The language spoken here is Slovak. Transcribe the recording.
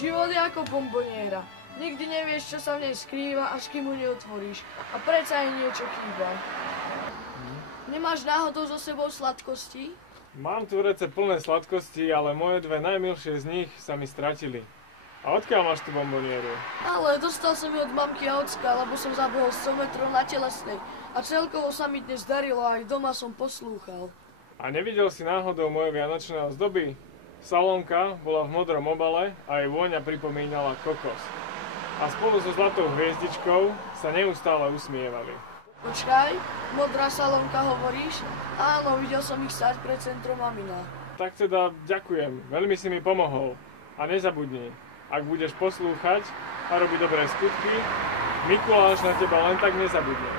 Život je ako bomboniera. Nikdy nevieš, čo sa v nej skrýva, až kým ju neotvoríš. A predsa jej niečo chýba. Nemáš náhodou so sebou sladkosti? Mám tu vrece plné sladkosti, ale moje dve najmilšie z nich sa mi stratili. A odkiaľ máš tú bombonieru? Ale dostal som ju od mamky a ocka, lebo som zabehol 100 metrov na telesnej. A celkovo sa mi dnes darilo, aj doma som poslúchal. A nevidel si náhodou moje vianočné ozdoby? Salónka bola v modrom obale a jej vôňa pripomínala kokos. A spolu so zlatou hviezdičkou sa neustále usmievali. Počkaj, modrá salónka hovoríš? Áno, videl som ich stáť pred centrom mamina. Tak teda ďakujem, veľmi si mi pomohol. A nezabudni, ak budeš poslúchať a robiť dobré skutky, Mikuláš na teba len tak nezabudne.